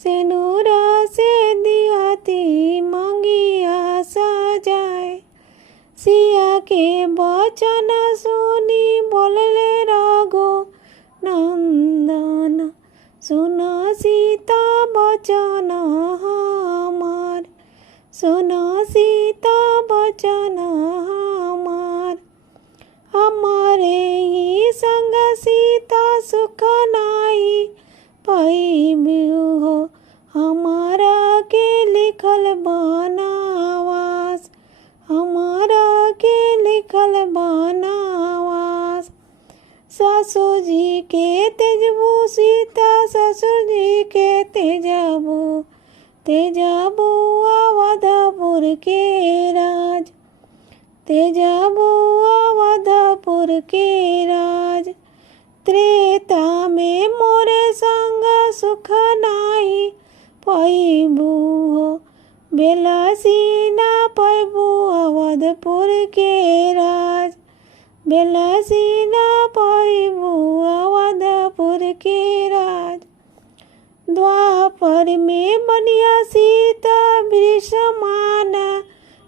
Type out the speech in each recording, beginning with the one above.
सेनुरा से दियाती मंगिया सजाए। सिया के वचन सुनी बोलले रघु नंदन, सुन सीता वचन हमार, सुन सीता वचन हमार। हमारे ही संग सीता सुख नाई पैबू हो, हमारा के लिखल बनावास, हमारा के लिखल बनावास। ससुर जी के तेजबू सीता, ससुर जी के तेजबू, तेजबू अवधपुर के राज, तेजबू अवधपुर के राज। त्रेता में मोरे संग सुख नाई पैबू हो, बेलसी ना पैबू अवधपुर के राज, बेलसी ना पैबू अवधपुर के राज। द्वापर में बनिया सीता वृषमान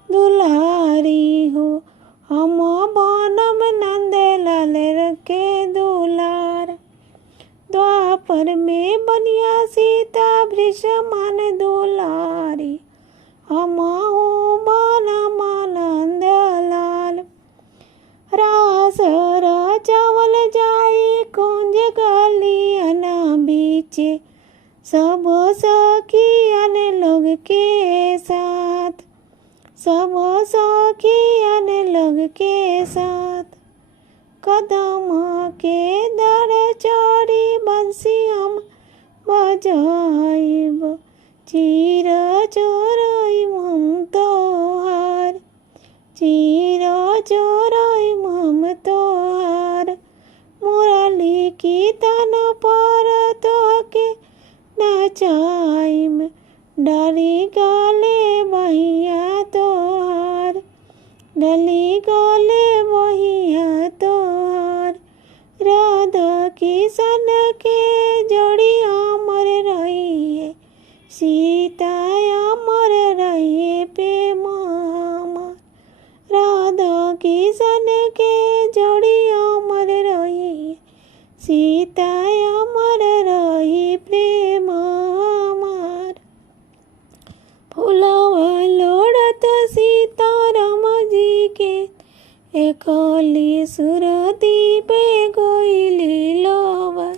दुलारी हो, हम बनम नंदलाल के दुलार। द्वापर में बनिया सीता वृषमान दुलारी, हम बनम नंदलाल। रास रचावल जाई कुंज गलियन बीचे, सब सखियन लोग के साथ, सब सखियन लोग के साथ। कदम के दर चढ़ी बंसी हम बजाइब, चीर चोराइब हम तोहार, चीर चोराइब हम तोहार। मुरली की तन पर तोके नचाइम, डाली गले बहिया तोहार, डाली गले बहिया तोहार। राधा किशन के जोड़ी अमर रहिए, सीता अमर रहिए प्रेम हमार। राधा किशन के जोड़ी अमर रहिए, सीता अमर रही प्रेम हमार। फुलवा लोड़त सीताराम जी के, एकली सुरती पे गोइली लोवा।